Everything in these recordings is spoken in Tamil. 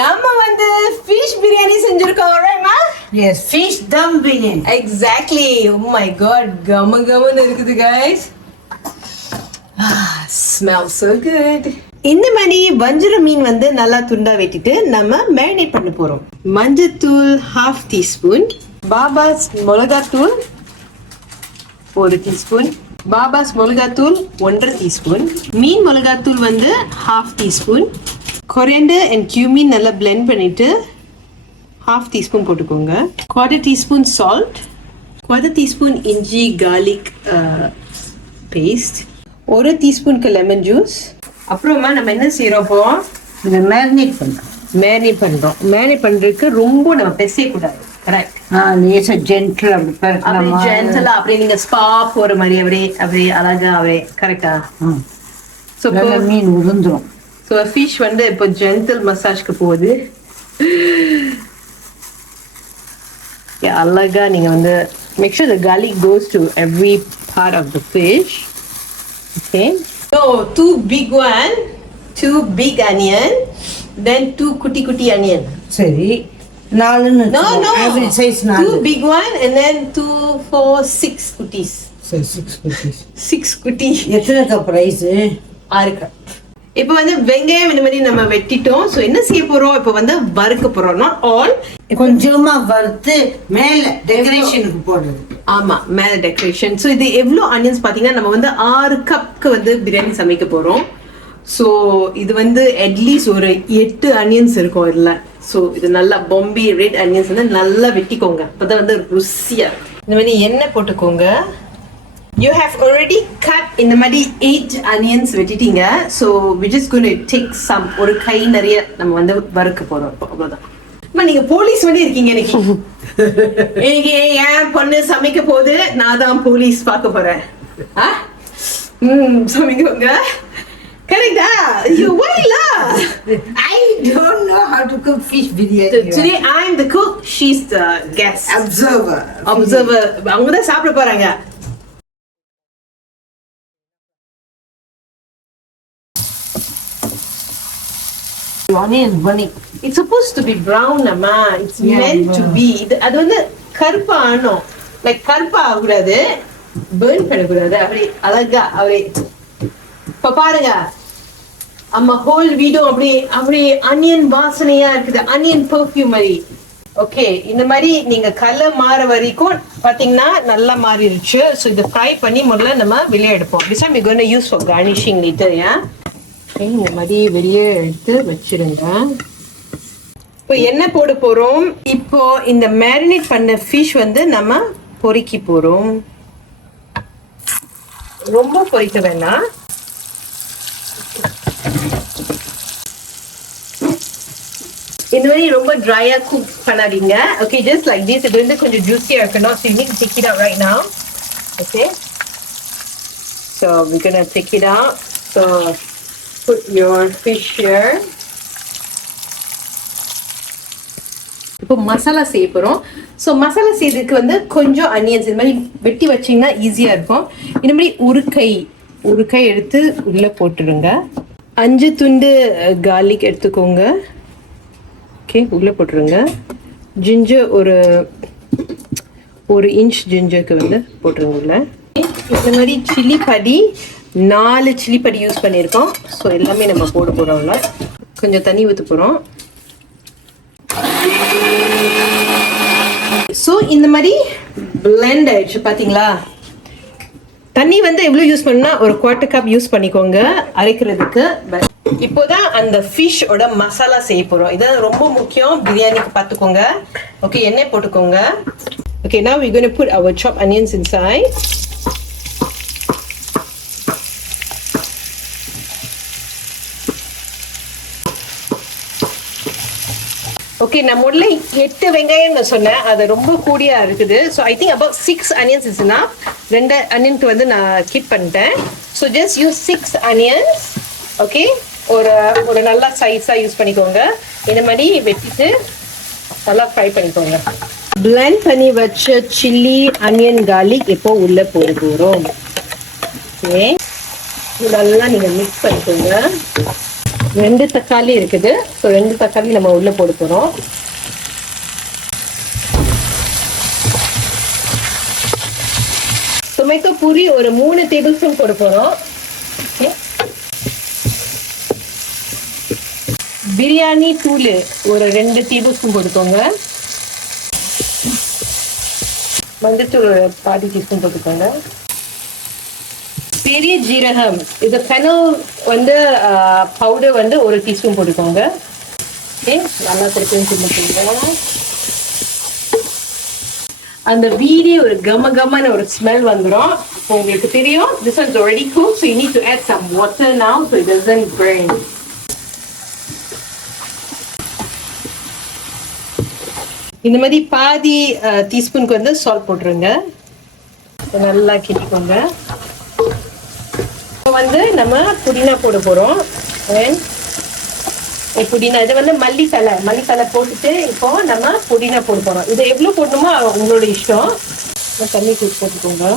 நம்ம வந்து fish biryani செஞ்சிருக்கோம், right ma? Yes, fish dum biryani. Exactly. Oh my god, கமகமன்னு இருக்குது guys. Smells so good. இந்த மாதிரி வஞ்சர மீன் வந்து நல்லா துண்டா வெட்டிட்டு நம்ம மேரினேட் பண்ண போறோம். மஞ்சத்தூள் 1/2 teaspoon, பாபாஸ் மிளகாத்தூள் 1 teaspoon, பாபாஸ் மிளகாத்தூள் 1/2 teaspoon, மீன் மிளகாத்தூள் வந்து 1/2 teaspoon, coriander and cumin நல்லா blend பண்ணிட்டு 1/2 teaspoon போட்டுக்கோங்க. 1/4 teaspoon salt, 1/4 teaspoon இஞ்சி garlic paste, 1 teaspoon lemon juice. அப்புறமா நம்ம என்ன செய்யறோம் இப்போ? இதை மேரினேட் பண்ணுறோம். மேரினேட் பண்றதுக்கு ரொம்ப நம்ம பேசக்கூடாது. கரெக்ட். லேசா ஜென்டில் அப்படி ஜென்டலா அப்படியே நீங்க ஸ்பா போற மாதிரி அப்படியே அழகா அப்படியே கரெக்டா? ஸோ மீன் உதிர்ந்துடும். ஸோ ஃபிஷ் வந்து இப்போ ஜென்டல் மசாஜ்க்கு போகுது. அழகா நீங்க வந்து make sure the garlic goes to every part of the fish. Okay. So 2 big onion, then 2 குட்டி onion. சரி, 4ன்னு No. Average size 4. 2 big one and then 2, 4, 6 குட்டீஸ். சரி, 6 குட்டீஸ். 6 குட்டி. எத்தனை கப் ரைஸ்? 6 கப். இப்போ வந்து வெங்காயம் இந்த மாதிரி நம்ம வெட்டிட்டோம். ஸோ என்ன செய்ய போறோம்? இப்போ வந்து வறுக்க போறோம். நாட் ஆல், கொஞ்சமா வறுத்து மேல டெக்கரேஷனுக்கு போடுறது. ஆமா, மேல டெக்கரேஷன். ஸோ இது எவ்வளோ ஆனியன்ஸ் பார்த்தீங்கன்னா நம்ம வந்து 6 கப்க்கு வந்து பிரியாணி சமைக்க போறோம். ஸோ இது வந்து அட்லீஸ்ட் ஒரு 8 ஆனியன்ஸ் இருக்கும் இதுல. ஸோ இது நல்லா பாம்பே ரெட் ஆனியன்ஸ் வந்து நல்லா வெட்டிக்கோங்க. அப்பதான் வந்து ருசியா இந்த மாதிரி எண்ணெய் போட்டுக்கோங்க. You have already cut இந்த மாதிரி 8 onions வெட்டிட்டீங்க. So we just going to take some, ஒரு கை நிறைய நம்ம வந்து வறுக்க போறோம். அவ்வளவுதான். அம்மா நீங்க போலீஸ் வந்து இருக்கீங்க இன்னைக்கு. இன்னைக்கு ஏன் பொண்ணு சமைக்க போது, நான் தான் போலீஸ் பார்க்க போறேன். சமைக்கோங்க. கரெக்டா? You why la? I don't know how to cook fish biryani. Today I am the cook, she's the guest. Observer. அவங்க தான் சாப்பிட போறாங்க. Onion burning. It's supposed to be brown, amma. It's meant to be. அது வந்து கருப்பா ஆனோம். லைக் கருப்பா ஆகக்கூடாது, பேர்ன் பண்ணக்கூடாது. அப்படி அழகா அப்படி. இப்ப பாருங்க அம்மா ஹோல் வீடியோ அப்படி அனியன் வாசனையா இருக்குது. அனியன் பெர்ஃப்யூம் மாதிரி. ஓகே, இந்த மாதிரி நீங்க கலர் மாற வரைக்கும் பாத்தீங்கன்னா நல்லா மாறிடுச்சு. ஸோ இதை ஃப்ரை பண்ணி முதல்ல நம்ம வெளியே எடுப்போம். This time we're going to use for garnishing later, yeah? இந்த மாதிரி வெளியே எடுத்து வச்சிருங்க. இப்போ என்ன போட போறோம்? இப்போ இந்த மேரினேட் பண்ண ஃபிஷ் வந்து நம்ம பொரிக்க போறோம். ரொம்ப பொரிக்க வேணாம். இந்த மாதிரி ரொம்ப ட்ரையா குக் பண்ணாதீங்க. Okay, just like this. இது வந்து கொஞ்சம் ஜூஸியா இருக்கணும். So you need to take it out right now. Okay, so we're gonna take it out. So put your fish here. இப்போ மசாலா செய்ய போறோம். ஸோ மசாலா செய்யறதுக்கு வந்து கொஞ்சம் அனியன்ஸ் இந்த மாதிரி வெட்டி வச்சிங்கன்னா ஈஸியா இருக்கும். இந்த மாதிரி ஒரு கை எடுத்து உள்ள போட்டுருங்க. 5 துண்டு garlic எடுத்துக்கோங்க. ஓகே, உள்ள போட்டுருங்க. ஜிஞ்சர் ஒரு இன்ச் ஜிஞ்சருக்கு வந்து போட்டுருங்க உள்ள. இந்த மாதிரி சில்லி படி 4 சில்லி படி யூஸ் பண்ணியிருக்கோம். ஸோ எல்லாமே நம்ம போட போகிறோம்ல. கொஞ்சம் தண்ணி ஊற்ற போகிறோம். ஸோ இந்த மாதிரி பிளெண்ட் ஆயிடுச்சு பார்த்தீங்களா? தண்ணி வந்து எவ்வளோ யூஸ் பண்ணா ஒரு 1/4 கப் யூஸ் பண்ணிக்கோங்க அரைக்கிறதுக்கு. இப்போதான் அந்த ஃபிஷ்ஷோட மசாலா செய்ய போகிறோம். இதான் ரொம்ப முக்கியம் பிரியாணிக்கு, பார்த்துக்கோங்க. ஓகே, எண்ணெய் போட்டுக்கோங்க. Okay, now we're going to put our chopped onions inside. Okay, நான் முதல்ல 8 வெங்காயம் சொன்னேன், அது ரொம்ப கூடியா இருக்குது. So I think about 6 onions is enough. 2 அனியனுக்கு வந்து நான் கீப் பண்ணிட்டேன். So just use 6 onions. Okay, ஒரு நல்ல சைஸா யூஸ் பண்ணிக்கோங்க. இந்த மாதிரி வெட்டிட்டு நல்லா ஃப்ரை பண்ணிக்கோங்க. பிளெண்ட் பண்ணி வச்ச சில்லி, அனியன், கார்லிக் இப்போ உள்ள போட போறோம். ஓகே, நல்லா நீங்க மிக்ஸ் பண்ணிக்கோங்க. 2 தக்காளி இருக்குது. ஸோ 2 தக்காளி நம்ம உள்ள போட போறோம். டொமேட்டோ பூரி ஒரு 3 டேபிள் ஸ்பூன் போட போறோம். ஓகே. பிரியாணி தூள் ஒரு 2 டேபிள் ஸ்பூன் போட்டுக்கோங்க. மஞ்சத்தூள் ஒரு 1/2 டீஸ்பூன் போட்டுக்கோங்க. பெரிய ஜீரகம் இது ஃபெனல் வந்து பவுடர் வந்து 1 டீஸ்பூன் போட்டுக்கோங்க. ஓகே, நல்லா திருப்பி அந்த வீடே ஒரு கமகமான ஒரு ஸ்மெல் வந்துடும். உங்களுக்கு தெரியும் this one's already cooked, so you need to add some water now so it doesn't burn. இந்த மாதிரி பாதி டீஸ்பூனுக்கு வந்து சால்ட் போட்டுருங்க. நல்லா கிண்டிக்கோங்க. இப்போ வந்து நம்ம புதினா போட போறோம். புதினா இது வந்து மல்லித்தலை போட்டுட்டு இப்போ நம்ம புதினா போட போறோம். இது எவ்வளவு போடணுமோ உங்களோட இஷ்டம். தண்ணி போட்டுக்கோங்க.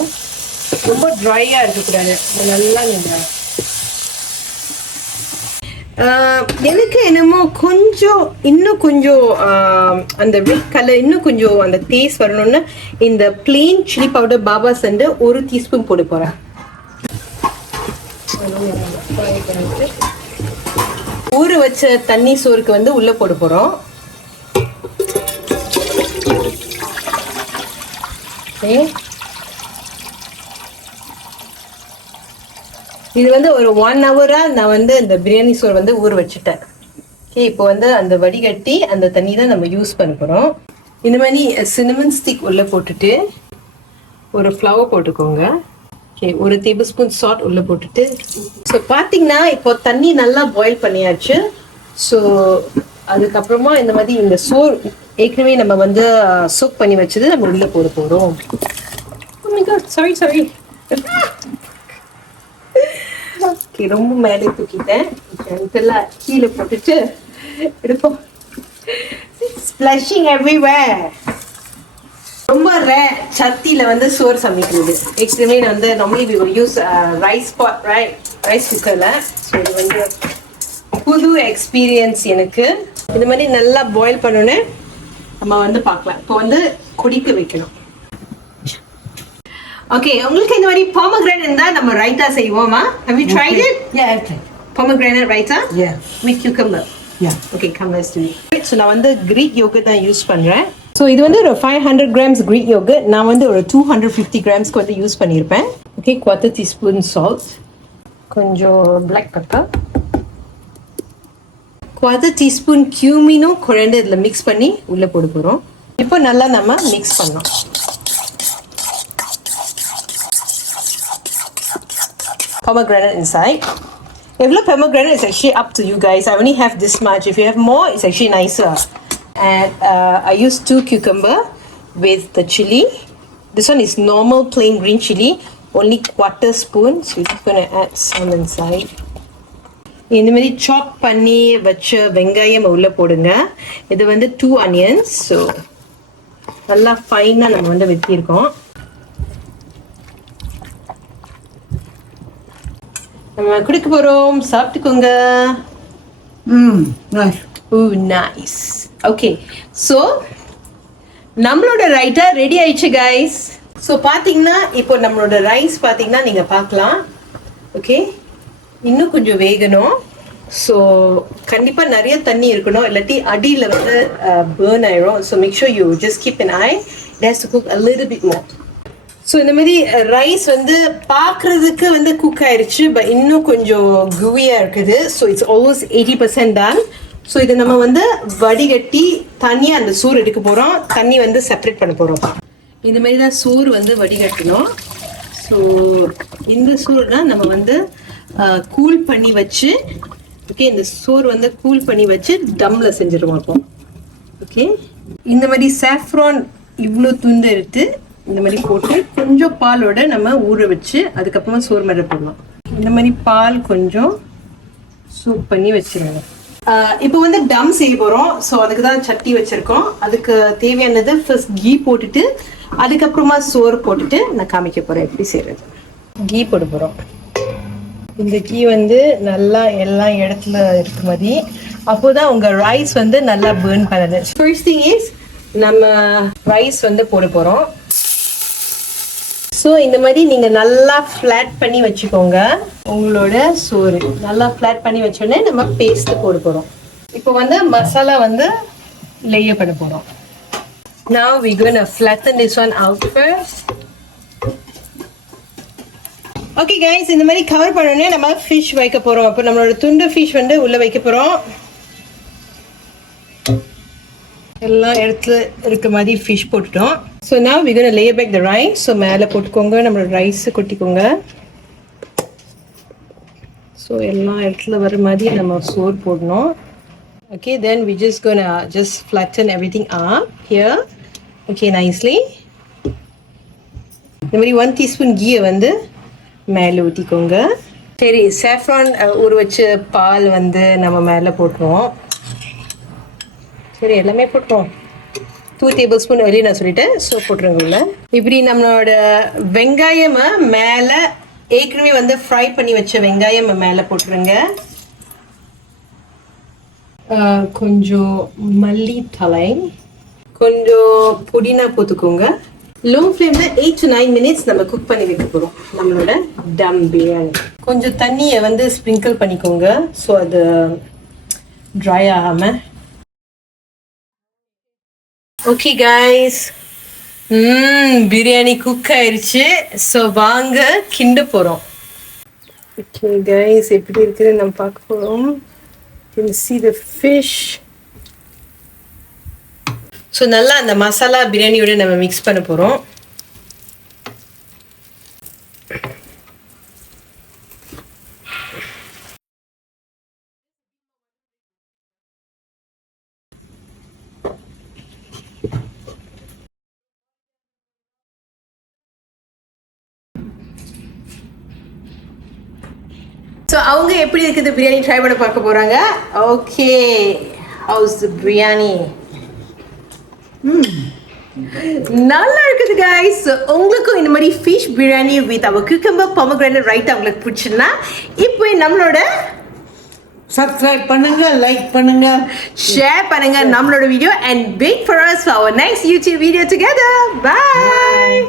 ரொம்ப ட்ரையா இருக்கக்கூடாது. நல்லா நீங்க எனக்கு என்னமோ இன்னும் கொஞ்சம் அந்த ரெட் கலர் இன்னும் கொஞ்சம் அந்த டேஸ்ட் வரணும்னு இந்த பிளெயின் சில்லி பவுடர் பாபா சண்டு 1 டீஸ்பூன் போட போறேன். ஊற வச்ச தண்ணி சோறுக்கு வந்து உள்ள போட போறோம். இது வந்து ஒரு 1 ஹவரா நான் வந்து இந்த பிரியாணி சோறு வந்து ஊற வச்சுட்டேன். ஓகே, இப்போ வந்து அந்த வடிகட்டி அந்த தண்ணி தான் நம்ம யூஸ் பண்ண போறோம். இந்த மாதிரி சின்னமன் ஸ்டிக் உள்ள போட்டுட்டு ஒரு ஃப்ளவர் போட்டுக்கோங்க. ஓகே, 1 டேபிள் ஸ்பூன் சால்ட் உள்ள போட்டுட்டு ஸோ பார்த்தீங்கன்னா இப்போ தண்ணி நல்லா பாயில் பண்ணியாச்சு. ஸோ அதுக்கப்புறமா இந்த மாதிரி இந்த சோறு ஏற்கனவே நம்ம வந்து சோக் பண்ணி வச்சது நம்ம உள்ள போட போறோம். சாரி ஓகே, ரொம்ப மேலே தூக்கிட்டேன். இதெல்லாம் கீழே போட்டுட்டு எடுப்போம். ஸ்பிளஷிங் எவ்ரிவேர். ரொம்ப சட்டியில வந்து சோறு சமைக்கிறது. ஏற்கனவே நான் வந்து normally we will use rice pot, right? Rice குக்கர்ல. ஸோ இது வந்து புது எக்ஸ்பீரியன்ஸ் எனக்கு. இந்த மாதிரி நல்லா பாயில் பண்ணோன்னே நம்ம வந்து பார்க்கலாம். இப்போ வந்து கொதிக்க வைக்கணும். ஓகே, உங்களுக்கு இந்த மாதிரி pomegranate இருந்தா நம்ம ரைத்தா செய்வோமா? Have you tried it? Yeah, I've tried. Pomegranate raita? Yeah. With cucumber. Yeah. Okay, come let's do it. So நான் வந்து Greek yogurt தான் யூஸ் பண்றேன். ஸோ இது வந்து ஒரு 500 grams Greek yogurt. நான் வந்து ஒரு 250 grams வந்து யூஸ் பண்ணியிருப்பேன். ஓகே, 1/4 teaspoon salt, கொஞ்சம் black pepper, 1/4 teaspoon cumin coriander இதில் மிக்ஸ் பண்ணி உள்ளே போட போகிறோம். இப்போ நல்லா நம்ம மிக்ஸ் பண்ணோம். Pomegranate inside. Every pomegranate is actually up to you guys. I only have this much. If you have more, it's actually nicer. And I use 2 cucumber with the chili. This one is normal plain green chili, only 1/4 spoon. So we're just gonna add some inside. இந்த மாதிரி சாப் பண்ணி வச்ச வெங்காயம் உள்ள போடுங்க. இது வந்து 2 onions. So நல்லா ஃபைனா நம்ம வந்து வெட்டியிருக்கோம். நம்ம குடிக்க போறோம். சாப்பிட்டுக்கோங்க. Nice. Ooh, nice. Okay, so நம்மளோட ரைட்டா ரெடி ஆயிடுச்சு guys. ஸோ பார்த்தீங்கன்னா இப்போ நம்மளோட ரைஸ் பார்த்தீங்கன்னா நீங்கள் பார்க்கலாம். ஓகே, இன்னும் கொஞ்சம் வேகணும். ஸோ கண்டிப்பாக நிறைய தண்ணி இருக்கணும், இல்லாட்டி அடியில் வந்து பேர்ன் ஆயிரும். So make sure you just keep an eye. It has to cook a little bit more. So இந்த மாதிரி ரைஸ் வந்து பார்க்குறதுக்கு வந்து குக் ஆயிடுச்சு, பட் இன்னும் கொஞ்சம் குவியாக இருக்குது. So it's almost 80% done. So இதை நம்ம வந்து வடிகட்டி தனியாக அந்த சோறு எடுக்க போகிறோம். தண்ணி வந்து செப்பரேட் பண்ண போகிறோம். இந்த மாதிரி தான் சோறு வந்து வடிகட்டணும். ஸோ இந்த சோறுனா நம்ம வந்து கூல் பண்ணி வச்சு, ஓகே, இந்த சோறு வந்து கூல் பண்ணி வச்சு டம்மில் செஞ்சுருவோம். இப்போ ஓகே, இந்த மாதிரி சாஃப்ரான் இவ்வளோ துண்டு எடுத்து இந்த மாதிரி போட்டு கொஞ்சம் பாலோட நம்ம ஊற வச்சு அதுக்கப்புறமா சோறு மாதிரி போடலாம். இந்த மாதிரி பால் கொஞ்சம் சூப் பண்ணி வச்சிருங்க. இப்போ வந்து டம் செய்ய போகிறோம். ஸோ அதுக்கு தான் சட்டி வச்சுருக்கோம். அதுக்கு தேவையானது ஃபர்ஸ்ட் கீ போட்டுட்டு அதுக்கப்புறமா சோறு போட்டுட்டு நான் காமிக்க போகிறேன் எப்படி செய்கிறது. கீ போட போகிறோம். இந்த கீ வந்து நல்லா எல்லா இடத்துல இருக்கு மாதிரி, அப்போதான் உங்க ரைஸ் வந்து நல்லா burn பண்ணது. First thing is நம்ம ரைஸ் வந்து போட போறோம். ஸோ இந்த மாதிரி நீங்க நல்லா ஃபிளாட் பண்ணி வச்சுக்கோங்க. உங்களோட சோறு நல்லா ஃபிளாட் பண்ணி வச்சோடனே நம்ம பேஸ்ட் போட போறோம். இப்போ வந்து மசாலா வந்து லேயர் பண்ண போறோம். Now we're going to flatten this one out first. Okay guys, இந்த மாதிரி கவர் பண்ணோடனே நம்ம ஃபிஷ் வைக்க போறோம். அப்போ நம்மளோட துண்டு ஃபிஷ் வந்து உள்ள வைக்க போறோம். எல்லா இடத்துல இருக்க மாதிரி ஃபிஷ் போட்டுட்டோம். So now we're going to lay back the rice. So மேலே போட்டுக்கோங்க, நம்மளோட ரைஸ் கொட்டிக்கோங்க. ஸோ எல்லா இடத்துல வர மாதிரி நம்ம சோறு போடணும். Okay, then we just gonna just flatten everything up here. Okay, nicely. இந்த மாதிரி 1 teaspoon கீ வந்து மேலே ஊற்றிக்கோங்க. சரி, சாஃப்ரான் ஊற வச்ச பால் வந்து நம்ம மேலே போட்டுருவோம். சரி, எல்லாமே போட்டுருவோம். 2 tablespoon early நான் சொல்லிட்டேன். ஸோ போட்டுருங்க உள்ள. இப்படி நம்மளோட வெங்காயம் மேலே ஏற்கனவே வந்து ஃப்ரை பண்ணி வச்ச வெங்காயம் மேலே போட்டுருங்க. கொஞ்சம் மல்லி தலை, கொஞ்சம் புதினா போட்டுக்கோங்க. லோ ஃப்ளேம்ல 8 to 9 minutes நம்ம குக் பண்ணி வைக்க போறோம் நம்மளோட டம் பிரியாணி. கொஞ்சம் தண்ணியை வந்து ஸ்ப்ரிங்கிள் பண்ணிக்கோங்க, ஸோ அது ட்ரை ஆகாம. ஓகே கைஸ், பிரியாணி குக் ஆயிடுச்சு. ஸோ வாங்க கிண்ட போறோம். ஓகே கைஸ், எப்படி இருக்குன்னு நம்ம பார்க்க போறோம். You can see the fish. So நல்லா அந்த மசாலா பிரியாணியோட நம்ம மிக்ஸ் பண்ண போகிறோம். ஸோ அவங்க எப்படி இருக்குது பிரியாணி ட்ரை பண்ண பார்க்க போகிறாங்க. Okay, how's biryani? நல்லா இருக்குது guys. உங்களுக்கும் இந்த மாதிரி fish biryani with our cucumber pomegranate raita உங்களுக்கு பிடிச்சிருந்தா இப்போ நம்மளோட சப்ஸ்கிரைப் பண்ணுங்க, லைக் பண்ணுங்க, ஷேர் பண்ணுங்க நம்மளோட video, and wait for us for our next YouTube video together. Bye.